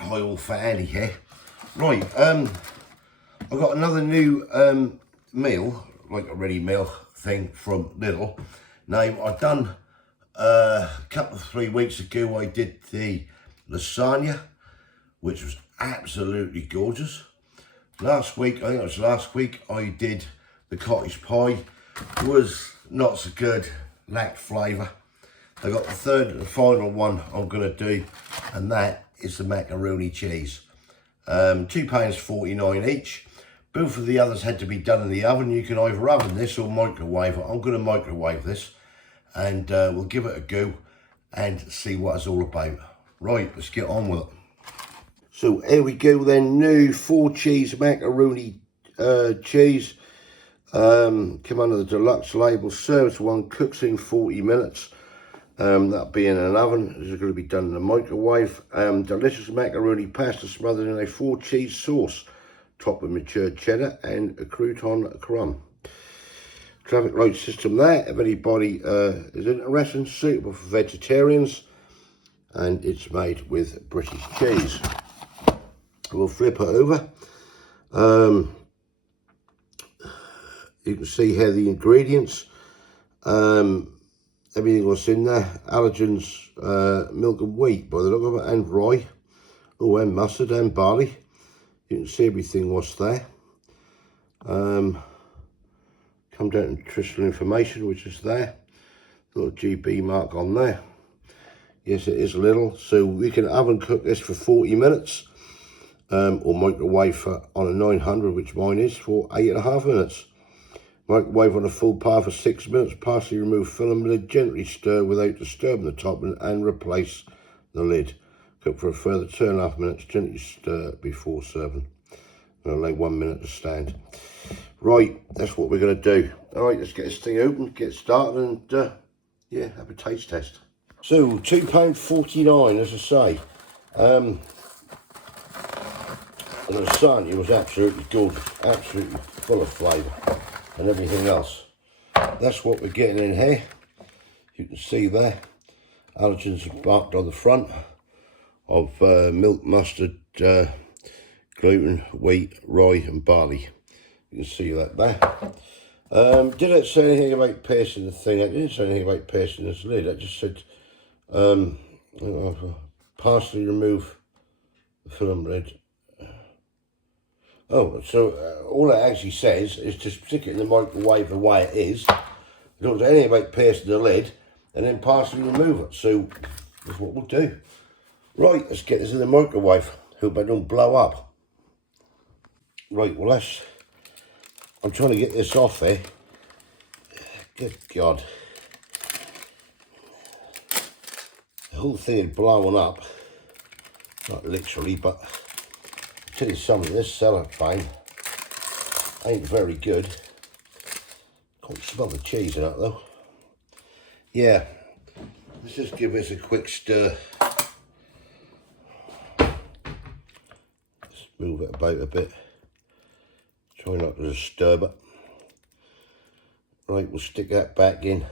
Hi all fat Andy here. Right, I've got another new meal, like a ready meal thing from Lidl. Now I've done a couple of 3 weeks ago I did the lasagna, which was absolutely gorgeous. Last week, I think it was last week, I did the cottage pie. It was not so good, lacked flavour. I got the third and final one I'm going to do, and that is the macaroni cheese. £2.49 each. Both of the others had to be done in the oven. You can either oven this or microwave it. I'm going to microwave this, and we'll give it a go and see what it's all about. Right, let's get on with it. So here we go then, new 4 cheese macaroni cheese. Come under the deluxe label, serves one, cooks in 40 minutes. That'll be in an oven. This is going to be done in a microwave. Delicious macaroni pasta smothered in a 4 cheese sauce, topped with matured cheddar and a crouton crumb. Traffic light system there, if anybody is interested, suitable for vegetarians, and it's made with British cheese. We'll flip it over. You can see here the ingredients. Everything was in there. Allergens, milk and wheat by the look of it, and rye. Oh, and mustard and barley. You can see everything was there. Come down to nutritional information, which is there. Little GB mark on there. Yes, it is little. So we can oven cook this for 40 minutes. Or microwave for, on a 900, which mine is, for 8.5 minutes. Microwave on a full power for 6 minutes. Partially remove film lid, gently stir without disturbing the top, and replace the lid. Cook for a further 2.5 minutes, gently stir before serving. And allow 1 minute to stand. Right, that's what we're going to do. All right, let's get this thing open, get started, and yeah, have a taste test. So £2.49, as I say. The lasagna was absolutely gorgeous, absolutely full of flavour and everything else. That's what we're getting in here. You can see there, allergens are marked on the front of milk, mustard, gluten, wheat, rye and barley. You can see that there. Didn't say anything about piercing the thing. I didn't say anything about piercing this lid. I just said partially remove the film lid. Oh, so all it actually says is to stick it in the microwave the way it is. It doesn't say anything about piercing the lid and then partially remove it. So that's what we'll do. Right, let's get this in the microwave. Hope I don't blow up. Right, well I'm trying to get this off here. Good God. The whole thing is blowing up. Not literally, but tell you something, this cellophane ain't very good. Can't smell the cheese in it though. Yeah, let's just give this a quick stir. Just move it about a bit. Try not to disturb it. Right, we'll stick that back in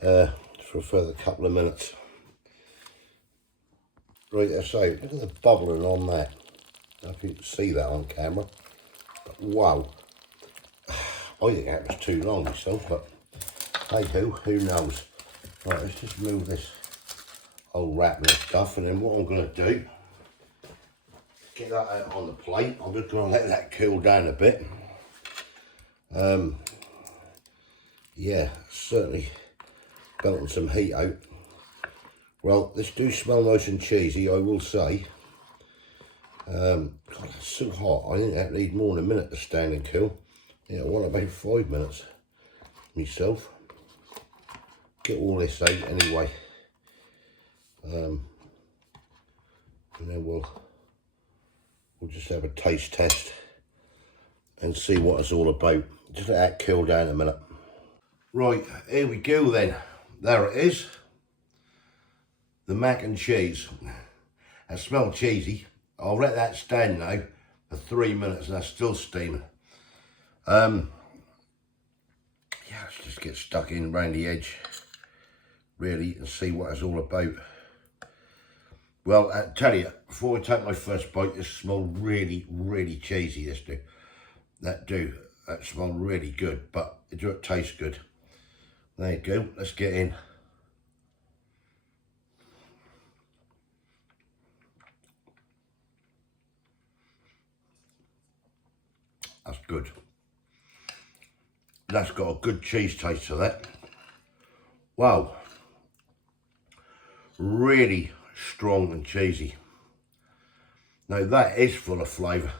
for a further couple of minutes. Right, that's out. Look at the bubbling on that. I don't know if you can see that on camera, but wow, I think that was too long myself, but hey ho, who knows. Right, let's just move this old wrapping and stuff, and then what I'm going to do, get that out on the plate. I'm just going to let that cool down a bit. Yeah, certainly belting some heat out. Well, this do smell nice and cheesy, I will say. God, it's so hot. I think that need more than a minute to stand and cool. Yeah, I want about 5 minutes myself. Get all this out anyway. And then we'll just have a taste test and see what it's all about. Just let that cool down a minute. Right, here we go then. There it is. The mac and cheese. That smells cheesy. I'll let that stand now for 3 minutes and that's still steaming. Yeah, let's just get stuck in around the edge, really, and see what it's all about. Well, I tell you, before I take my first bite, this smells really, really cheesy, this do. That smells really good, but it don't taste good. There you go, let's get in. That's good. That's got a good cheese taste to that. Wow. Really strong and cheesy. Now that is full of flavour.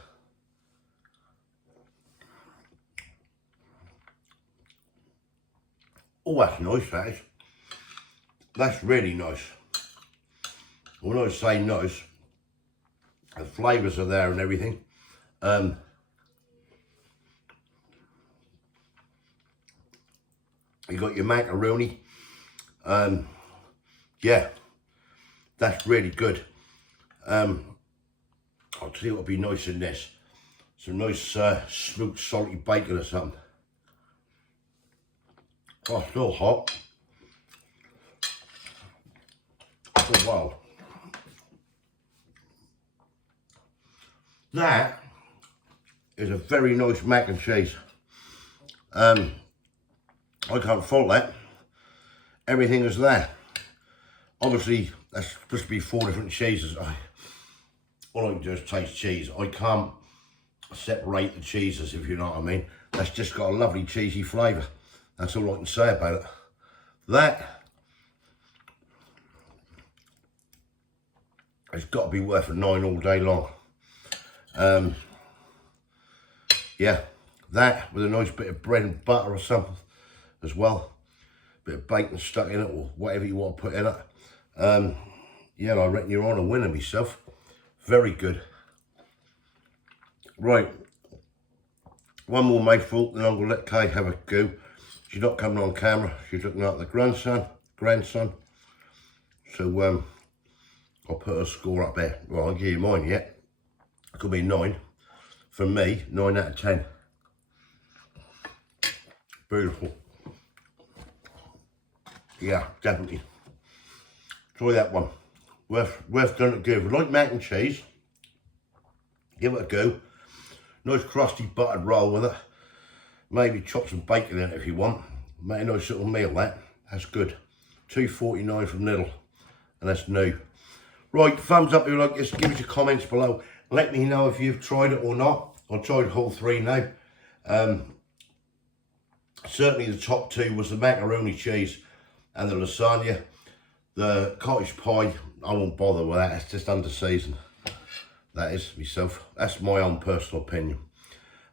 Oh, that's nice, that is. That's really nice. When I say nice, the flavours are there and everything. You got your macaroni. Yeah, that's really good. I'll tell you what would be nice in this. Some nice smoked salty bacon or something. Oh, still hot. Oh, wow. That is a very nice mac and cheese. I can't fault that. Everything is there. Obviously, that's supposed to be 4 different cheeses. All I can do is taste cheese. I can't separate the cheeses, if you know what I mean. That's just got a lovely cheesy flavour. That's all I can say about it. That it's got to be worth a 9 all day long. Yeah, that with a nice bit of bread and butter or something as well. Bit of bacon stuck in it or whatever you want to put in it. Yeah, I reckon you're on a winner myself. Very good. Right, one more mouthful, then I'm going to let Kay have a go. She's not coming on camera. She's looking at the grandson. So I'll put her score up there. Well, I'll give you mine yet. It could be 9. For me, 9 out of 10. Beautiful. Yeah, definitely. Try that one. Worth doing it good. If you like mac and cheese, give it a go. Nice crusty buttered roll with it. Maybe chop some bacon in it if you want. Make a nice little meal that's good. $2.49 from Lidl, and that's new. Right, thumbs up if you like this, give us your comments below. Let me know if you've tried it or not. I've tried all 3 now. Certainly the top 2 was the macaroni cheese and the lasagna. The cottage pie, I won't bother with that, it's just under seasoned. That is myself. That's my own personal opinion.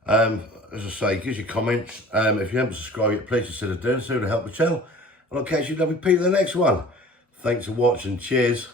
As I say, give us your comments. If you haven't subscribed yet, please consider doing so to help the channel. And I'll catch you lovely people in the next one. Thanks for watching. Cheers.